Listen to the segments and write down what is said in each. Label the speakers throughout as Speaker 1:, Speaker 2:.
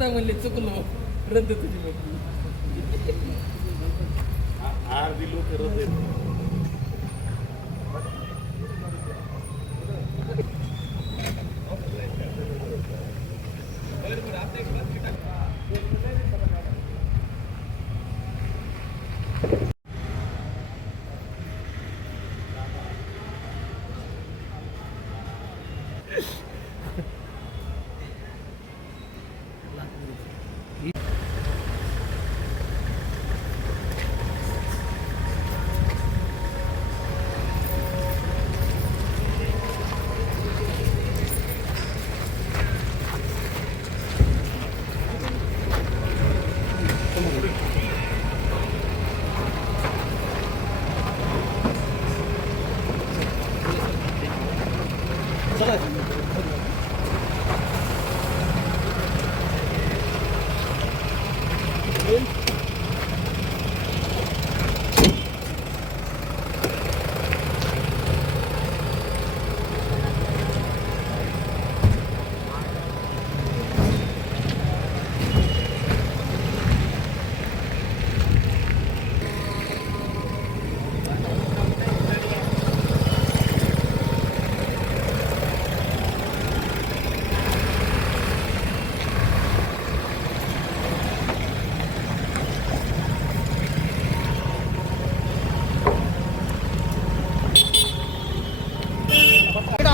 Speaker 1: नाही म्हणले चुकलो. रद्द तुझी बदली
Speaker 2: अर्धी लोक रद्द
Speaker 3: बीड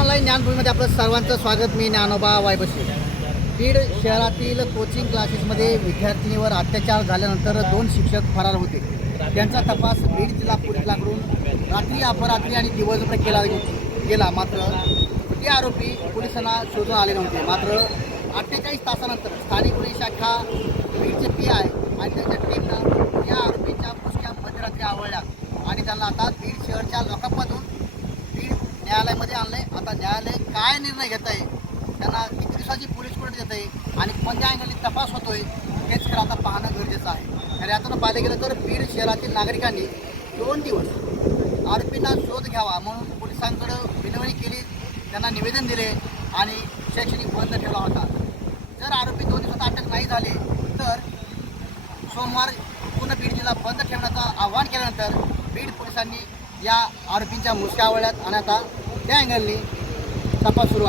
Speaker 3: ऑनलाईन ज्ञानभूमीमध्ये आपलं सर्वांचं स्वागत. मी ज्ञानोबा वायबशी. बीड शहरातील कोचिंग क्लासेसमध्ये विद्यार्थिनीवर अत्याचार झाल्यानंतर दोन शिक्षक फरार होते. त्यांचा तपास बीड जिल्हा पोलिसांकडून रात्री अपरात्री आणि दिवसभर केला गेला. मात्र ते आरोपी पोलिसांना शोधून आले नव्हते. मात्र अठ्ठेचाळीस तासानंतर स्थानिक पोलीस शाखा बीडचे पी आय आणि त्यांच्या टीमनं या आरोपीच्या पुष्क्या मध्यरात्री आवळल्या आणि त्यांना आता बीड शहरच्या लोकांमधून न्यायालयामध्ये आहे आता न्यायालय काय निर्णय घेत आहे त्यांना किती दिवसाची पोलीस कोर्ट देत आहे आणि कोणत्या अँगलनी तपास होतोय हेच खरं आता पाहणं गरजेचं आहे. आणि यातून पाहिलं गेलं तर बीड शहरातील नागरिकांनी दोन दिवस आरोपींना शोध घ्यावा म्हणून पोलिसांकडं विनवणी केली त्यांना निवेदन दिले आणि शैक्षणिक बंद ठेवला होता. जर आरोपी दोन दिवसात अटक नाही झाले तर सोमवार पूर्ण बीड जिल्हा बंद ठेवण्याचं आवाहन केल्यानंतर बीड पोलिसांनी या आरोपींच्या मुसक्या आवळ्यात आणि आता अँगलनी तपास सुरू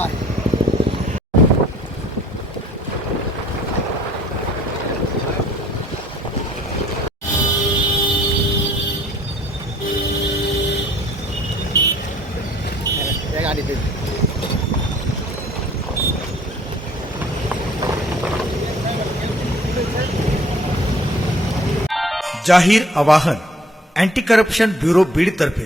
Speaker 4: आवाहन अँटी करप्शन ब्युरो बीडतर्फे